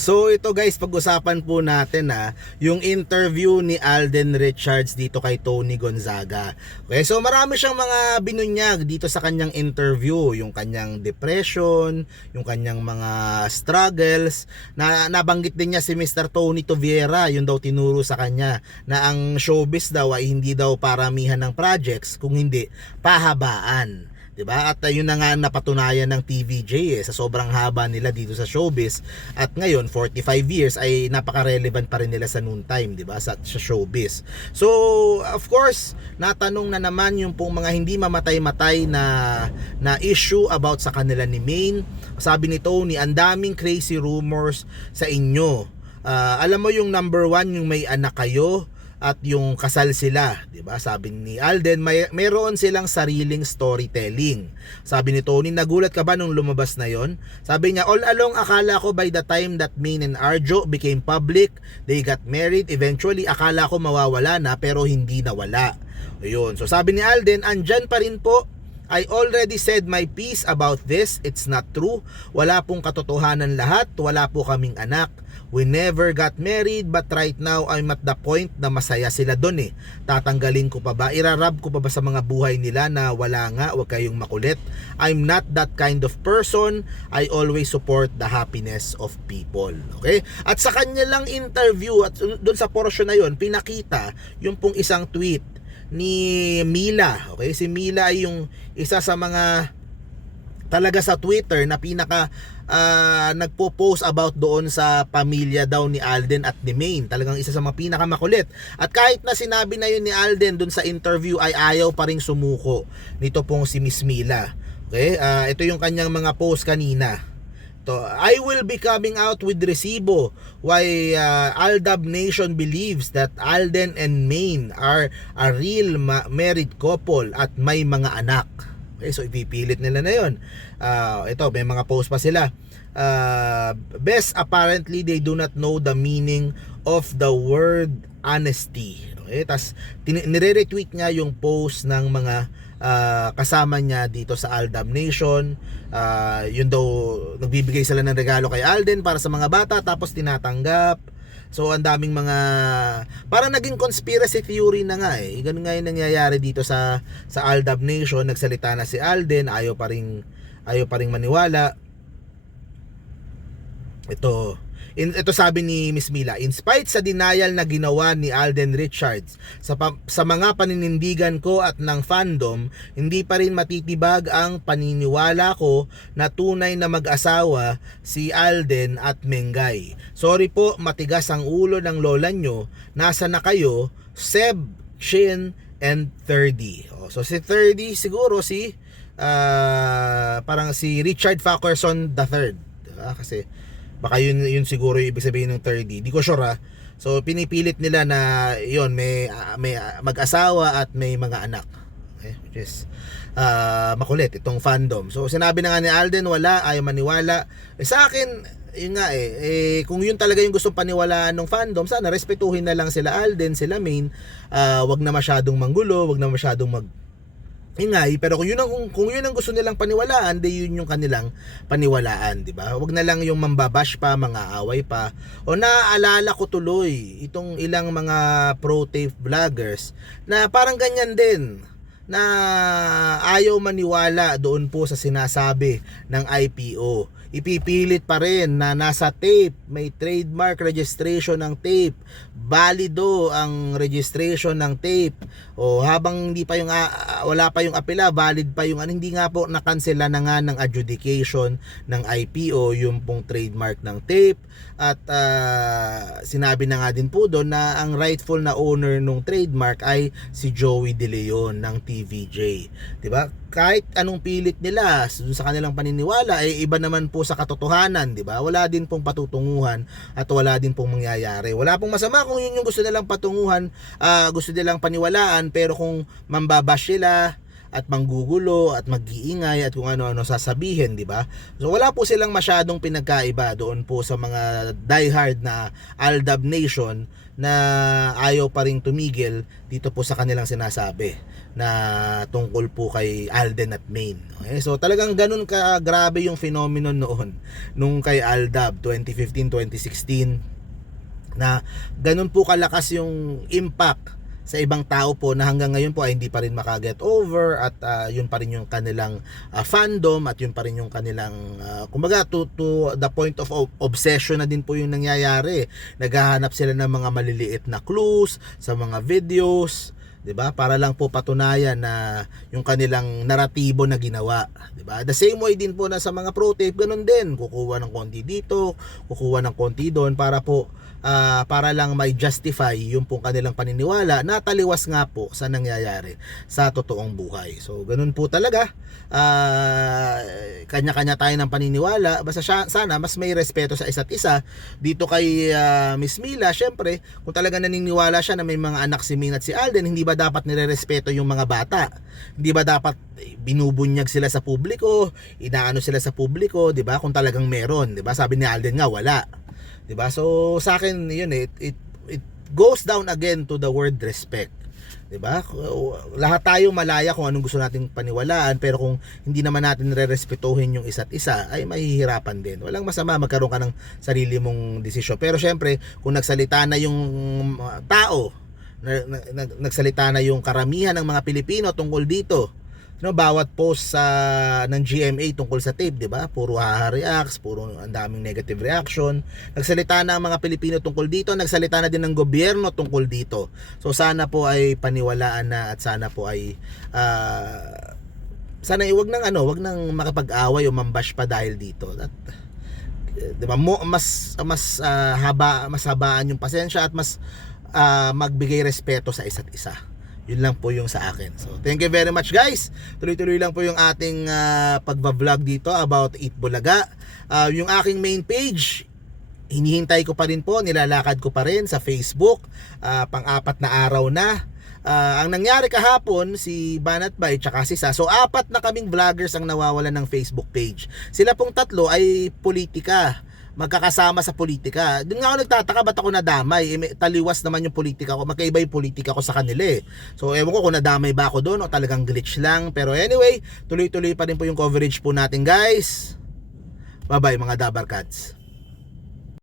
So ito guys, pag-usapan po natin yung interview ni Alden Richards dito kay Tony Gonzaga. Okay, so marami siyang mga binunyag dito sa kanyang interview, yung kanyang depression, yung kanyang mga struggles, na nabanggit din niya si Mr. Tony Toviera, yung daw tinuro sa kanya na ang showbiz daw ay hindi daw paramihan ng projects, kung hindi pahabaan. 'Di ba? At yun na nga napatunayan ng TVJ sa sobrang haba nila dito sa showbiz, at ngayon 45 years ay napaka-relevant pa rin nila sa noontime, 'di ba? Sa showbiz. So, of course, natanong na naman yung pong mga hindi mamatay-matay na issue about sa kanila ni Maine. Sabi ni Tony, ang daming crazy rumors sa inyo. Alam mo yung number one, yung may anak kayo at yung kasal sila, 'di ba? Sabi ni Alden, mayroon silang sariling storytelling. Sabi ni Tony, nagulat ka ba nung lumabas na 'yon? Sabi niya, all along akala ko by the time that Maine and Arjo became public, they got married, eventually akala ko mawawala na, pero hindi nawala. Ayun. So sabi ni Alden, andyan pa rin po. I already said my piece about this. It's not true. Wala pong katotohanan lahat. Wala po kaming anak. We never got married, but right now I'm at the point na masaya sila doon Tatanggalin ko pa ba? Irarab ko pa ba sa mga buhay nila na wala nga, wag kayong makulit? I'm not that kind of person. I always support the happiness of people. Okay? At sa kanya lang interview, at doon sa portion na yon, pinakita yung pong isang tweet ni Mila. Okay? Si Mila ay yung isa sa mga talaga sa Twitter na pinaka nagpo-post about doon sa pamilya daw ni Alden at ni Maine. Talagang isa sa mga pinakamakulit. At kahit na sinabi na yun ni Alden doon sa interview, ay ayaw pa ring sumuko nito pong si Miss Mila. Okay? Ito yung kanyang mga post kanina. I will be coming out with resibo why Aldab Nation believes that Alden and Maine are a real married couple at may mga anak. Okay, so ipipilit nila na yun. Ito, may mga post pa sila. Best, apparently they do not know the meaning of the word honesty. Okay, tas nire-retweet niya yung post ng mga kasama niya dito sa Aldab Nation. Yun daw, nagbibigay sila ng regalo kay Alden para sa mga bata, tapos tinatanggap. So ang daming mga parang naging conspiracy theory na nga Ganun nga yung nangyayari dito sa Aldab Nation. Nagsalita na si Alden, ayaw pa ring maniwala. Ito sabi ni Miss Mila, in spite sa denial na ginawa ni Alden Richards sa mga paninindigan ko at ng fandom, hindi pa rin matitibag ang paniniwala ko na tunay na mag-asawa si Alden at Mengay. Sorry po, matigas ang ulo ng lola nyo. Nasa na kayo? Seb, Shin, and 30. So si 30 siguro parang si Richard Fackerson III. Diba? Kasi baka yun siguro yung ibig sabihin ng 30. Di ko sure So pinipilit nila na yun, may mag-asawa at may mga anak. Okay? Which is makulit itong fandom. So sinabi na nga ni Alden, wala, ayaw maniwala. Sa akin, yun nga kung yun talaga yung gustong paniwalaan ng fandom, sana respetuhin na lang sila Alden, sila Maine. Wag na masyadong manggulo, wag na masyadong ingay, pero kung yun ang gusto nilang paniwalaan, yun yung kanilang paniwalaan, di ba? Wag na lang yung mambabash pa, mga away pa. O naaalala ko tuloy itong ilang mga pro-tape vloggers na parang ganyan din, na ayaw maniwala doon po sa sinasabi ng IPO. Ipipilit pa rin na nasa tape, may trademark registration ng tape, valido ang registration ng tape, o habang hindi pa yung wala pa yung apela, valid pa yung hindi nga po nakansela na nga ng adjudication ng IPO yung pong trademark ng tape. At sinabi na nga din po doon na ang rightful na owner ng trademark ay si Joey De Leon ng TVJ, di ba? Kahit anong pilit nila sa kanilang paniniwala, iba naman po sa katotohanan, di ba? Wala din pong patutunguhan at wala din pong mangyayari. Wala pong masama kung yun yung gusto nilang patunguhan, gusto nilang paniwalaan, pero kung mambabash sila at manggugulo at mag-iingay at kung ano-ano sasabihin, di ba? So wala po silang masyadong pinagkaiba doon po sa mga diehard na Aldab Nation na ayaw pa ring tumigil dito po sa kanilang sinasabi na tungkol po kay Alden at Maine. Okay? So talagang ganun ka grabe yung phenomenon noon nung kay Aldab 2015, 2016, na ganun po kalakas yung impact sa ibang tao po na hanggang ngayon po ay hindi pa rin makaget over, at yun pa rin yung kanilang fandom, at yun pa rin yung kanilang kumbaga to the point of obsession na din po yung nangyayari. Naghahanap sila ng mga maliliit na clues sa mga videos, 'di ba? Para lang po patunayan na yung kanilang naratibo na ginawa, 'di ba? The same way din po na sa mga pro tape, ganun din. Kukuha ng konti dito, kukuha ng konti doon para lang may justify yung pong kanilang paniniwala na taliwas nga po sa nangyayari sa totoong buhay. So ganun po talaga. Kanya-kanya tayo ng paniniwala. Basta sana mas may respeto sa isa't isa. Dito kay Miss Mila, syempre, kung talaga naniniwala siya na may mga anak si Min at si Alden, hindi ba dapat nirerespeto yung mga bata? Hindi ba dapat binubunyag sila sa publiko, inaano sila sa publiko, 'di ba? Kung talagang meron, 'di ba? Sabi ni Alden nga wala. 'Di ba? So sa akin 'yun it goes down again to the word respect. 'Di ba? Lahat tayo malaya kung anong gusto nating paniwalaan, pero kung hindi naman natin rerespetuhin yung isa't isa, ay mahihirapan din. Walang masama magkaroon ka ng sarili mong desisyon. Pero syempre, kung nagsalita na yung tao, nagsalita na yung karamihan ng mga Pilipino tungkol dito, bawat post ng GMA tungkol sa tape, 'di ba? Puro reacts, puro ang daming negative reaction. Nagsalita na ang mga Pilipino tungkol dito, nagsalita na din ng gobyerno tungkol dito. So sana po ay paniwalaan na, at sana po ay sana wag nang makapag-away o mambash pa dahil dito. At 'di ba, mas habaan yung pasensya, at mas magbigay respeto sa isa't isa. Yun lang po yung sa akin. So thank you very much guys. Tuloy-tuloy lang po yung ating pagba-vlog dito about Eat Bulaga. Yung aking main page, hinihintay ko pa rin po, nilalakad ko pa rin sa Facebook. Pang-apat na araw na. Ang nangyari kahapon, si Banat Bay tsaka si Sa, so 4 na kaming vloggers ang nawawalan ng Facebook page. Sila pong 3 ay politika, magkakasama sa politika. Doon nga ako nagtataka, ba't ako nadamay? Taliwas naman yung politika ko, magkaiba yung politika ko sa kanila eh. So ewan ko kung nadamay ba ako doon o talagang glitch lang. Pero anyway, tuloy-tuloy pa rin po yung coverage po natin guys. Bye bye mga Dabarkads.